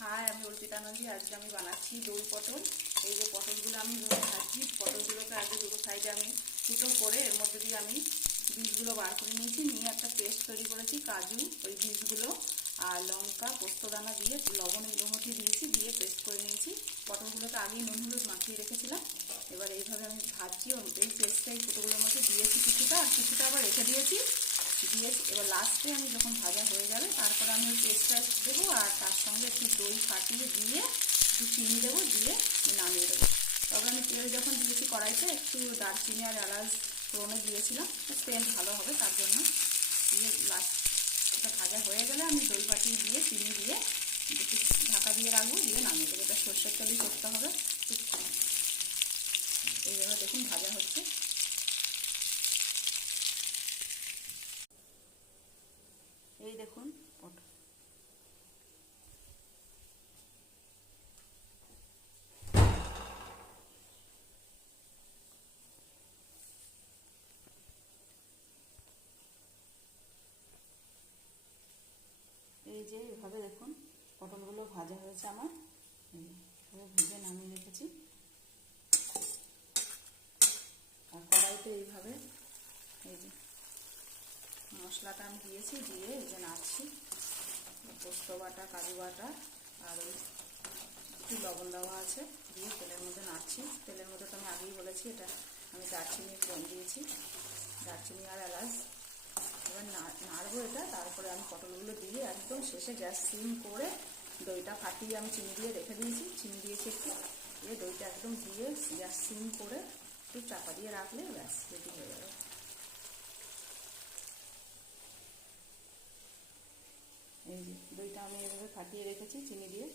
High, আমি অর্পিতা নন্দী। আজকে আমি বানাচ্ছি দই পটল। এই যে পটলগুলো আমি ভাজছি, পটলগুলোকে আগে দুটো সাইডে আমি ফুটো করে এর মধ্যে দিয়ে আমি বীজগুলো বার করে নিয়েছি, নিয়ে একটা পেস্ট তৈরি করেছি। কাজু, ওই বীজগুলো আর লঙ্কা, পোস্তদানা দিয়ে লবণ এলোমতি দিয়েছি, দিয়ে পেস্ট করে নিয়েছি। পটলগুলোকে আগেই নুন হলুদ মাখিয়ে রেখেছিলাম। এবার এইভাবে আমি ভাজছি, এই পেস্টটা এই ফুটোগুলোর মধ্যে দিয়েছি কিছুটা, আর কিছুটা আবার রেখে দিয়েছি। এবার লাস্টে আমি যখন ভাজা হয়ে যাবে তারপরে আমি ওই পেস্টটা দেবো, আর তার সঙ্গে একটু দই ফাটিয়ে দিয়ে একটু চিনি দেবো, দিয়ে নামিয়ে দেবো। তবে আমি তেল যখন দিয়েছি কড়াইতে একটু দারচিনি আর এলাচ ফোড়নে দিয়েছিলাম, সেন্ট ভালো হবে তার জন্য। দিয়ে লাস্টটা ভাজা হয়ে গেলে আমি দই ফাটিয়ে দিয়ে চিনি দিয়ে একটু ঢাকা দিয়ে রাখবো, দিয়ে নামিয়ে দেবো। এটা সর্ষের তেলই করতে হবে। এইভাবে দেখুন ভাজা হচ্ছে। এই দেখুন পটল। এই যে এভাবে দেখুন পটলগুলো ভাজা হয়েছে আমার, ভেজে নামিয়ে রেখেছি। আর কড়াইতে এইভাবে এই যে মশলাটা আমি দিয়েছি, দিয়ে এই যে নাড়ছি। পোস্ত বাটা, কাজু বাটা আর ওই একটু লবণ দেওয়া আছে, দিয়ে তেলের মধ্যে নাড়ছি। তেলের মধ্যে তো আমি আগেই বলেছি এটা আমি দারচিনি ফোড়ন দিয়েছি, দারচিনি আর এলাচ। এবার নাড়বো এটা, তারপরে আমি পটলগুলো দিয়ে একদম শেষে গ্যাস সিম করে দইটা ফাটিয়ে আমি চিনি দিয়ে রেখে দিয়েছি, চিনি দিয়েছি একটু, দিয়ে দইটা একদম দিয়ে গ্যাস সিম করে একটু চাপা দিয়ে রাখলে ব্যাস রেডি হয়ে যাবে। এই যে দইটা আমি এভাবে ফাটিয়ে রেখেছি চিনি দিয়ে।